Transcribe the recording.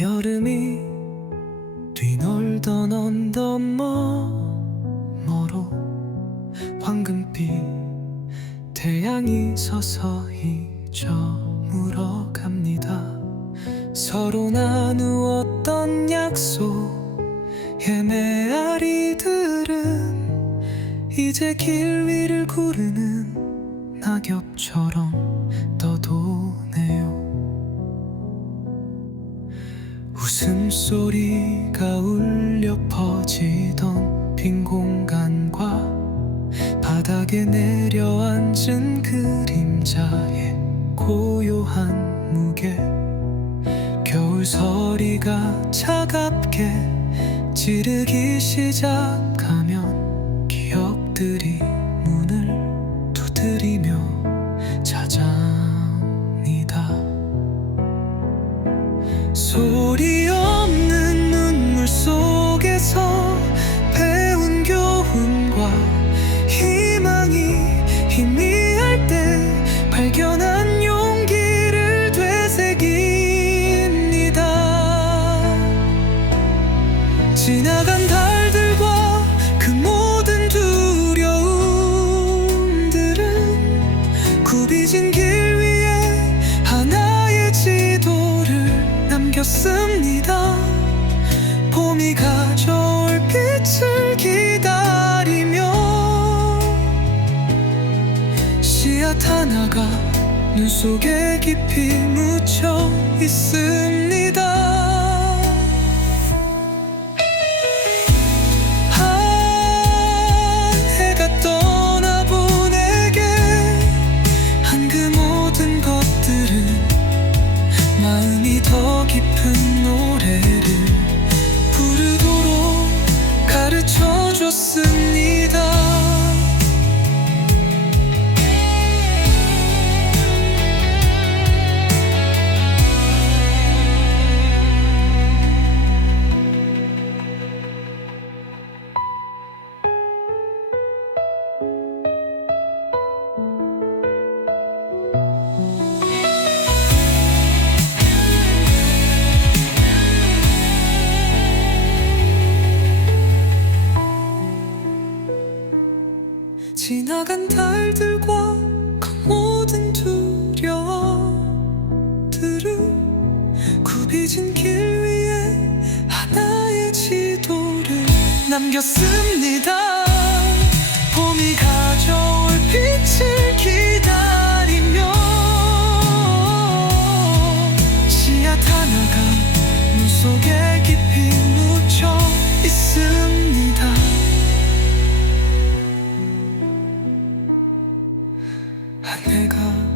여름이 뒤놀던 언덕 너머로 황금빛 태양이 서서히 저물어 갑니다. 서로 나누었던 약속 헤메아리들은 이제 길 위를 구르는 낙엽처럼 웃음소리가 울려 퍼지던 빈 공간과 바닥에 내려앉은 그림자의 고요한 무게. 겨울 서리가 차갑게 지르기 시작하면 기억들이 문을 두드리며 찾아 지나간 달들과 그 모든 두려움들은 굽이진 길 위에 하나의 지도를 남겼습니다. 봄이 가져올 빛을 기다리며 씨앗 하나가 눈 속에 깊이 묻혀 있습 지나간 달들과 그 모든 두려움들은 굽이진 길 위에 하나의 지도를 남겼습니다. 봄이 한 해가